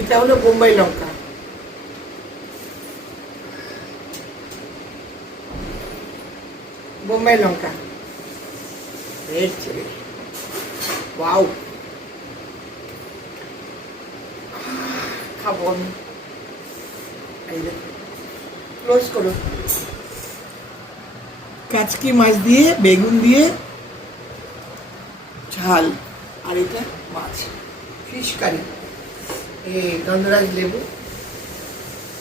এইটা হলো বোম্বাই লঙ্কা, বোম্বাই লঙ্কা, red chilli. Wow, খাবো আমি। এই দেখো, ক্লোজ করো। কাচকি মাছ দিয়ে, বেগুন দিয়ে ঝাল, আর এটা মাছ, ফিশ কারি, এই গন্ধরাজ লেবু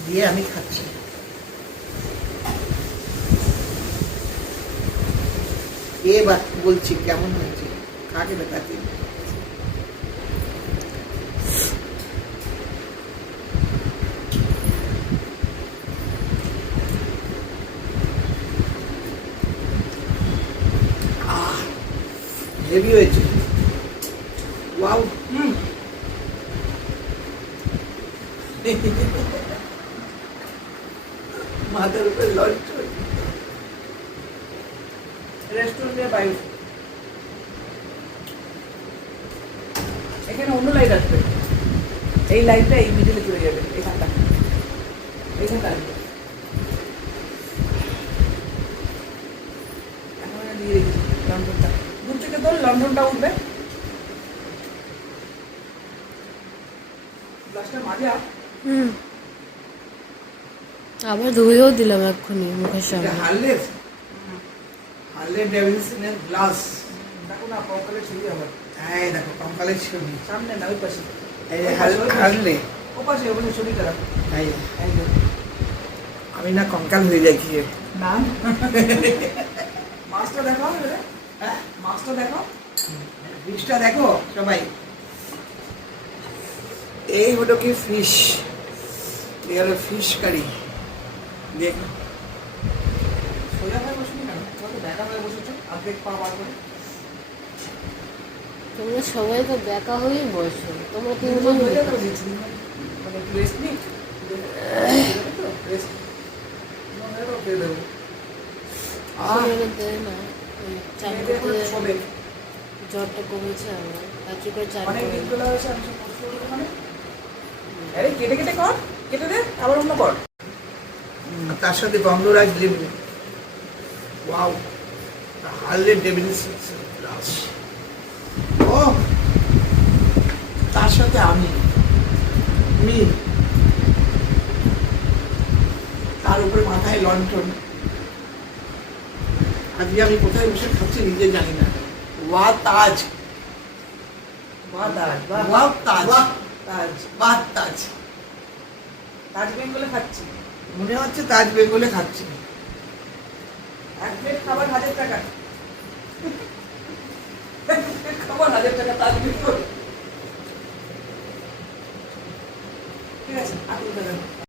দিয়ে আমি খাচ্ছি। এবার বলছি কেমন হয়েছে, কাকে দেখাচ্ছি। হেভি হয়েছে। ওয়াও, মাথার উপরে লঞ্চ রেস্টুরেন্টের বাইরে। এখানে অন্য লাইট আসবে, এই লাইটটা এই মিডিলে চলে যাবে, এখানটা এখানটা আসবে। এখন দিয়ে রেখেছি লন্ডনটা, দূর থেকে তোর লন্ডনটা উঠবে। গ্লাসটা মাজা। আবার ধুয়েও দিলাম এক্ষুনি মুখের সামনে। হার্লে ডেভিডসনের গ্লাস। দেখো না কঙ্কালের ছবি আবার। হ্যাঁ দেখো কঙ্কালের ছবি সামনে না ওই পাশে। এই যে হার্লে ও পাশে ওখানে ছবি করা। এই এই যে আমি না কঙ্কাল হয়ে যাই কি না মাছটা দেখাও রে। হ্যাঁ মাছটা দেখাও, ফিশটা দেখো সবাই। এই হলো কি ফিশ, এই হলো ফিশ কারি। দেখ সোজা হয়ে বসবি কেন, তোমাকে দেখা হয়ে বসেছো অর্ধেক পা বার করে। তোমরা সবাই তো দেখা হয়েই বসো, তোমরা তিনজন তিনজন হয়ে যাবে বলছি, মানে একটু রেস্ট নিই, তো রেস্ট মনে হয় দিয়ে দেবো। দেয় না, চান করতে জ্বরটা কমেছে আমার, তাড়াতাড়ি করে চান অনেক করে দিন তোলা হয়েছে, আমি সব কষ্ট করবো ওখানে। আরে কেটে কেটে কর, কেটে দে আবার অন্য কর। তার সাথে গন্ধরাজ লেবু। Wow, Harley Davidson glass. ও তার সাথে আমি তার উপরে মাথায় লন্ঠন। আজকে আমি কোথায় বসে খাচ্ছি নিজে জানি না। ওয়া তাজ, বাহ তাজ, বাহ ওয়া তাজ, তাজ, বাহ তাজ। তাজ বেঙ্গলে খাচ্ছি। মনে হচ্ছে তাজ বেঙ্গলে খাচ্ছি। এক প্লেট খাবার 1000 টাকা, এক প্লেট খাবার 1000 টাকা তাজ বেঙ্গল। ঠিক আছে, আতুল দেবেন।